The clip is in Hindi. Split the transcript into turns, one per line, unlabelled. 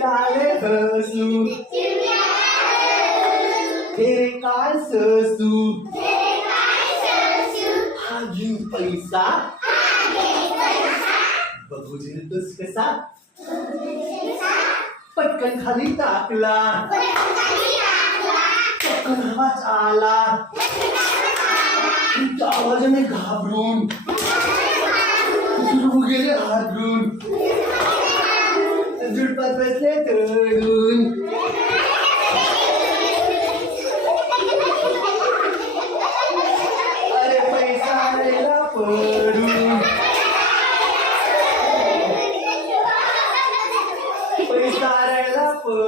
Hallelujah. Derekai sesu. Derekai
sesu.
Hagi paisa. Hagi paisa. Bagusnya terus kesat. पटकन खाली टाकला
पटकन
हात आला तुमच्या आवाजाने घाबरून गेले हात झुडपात बसले तरुण अरे पैसा आलेला पडून पैसा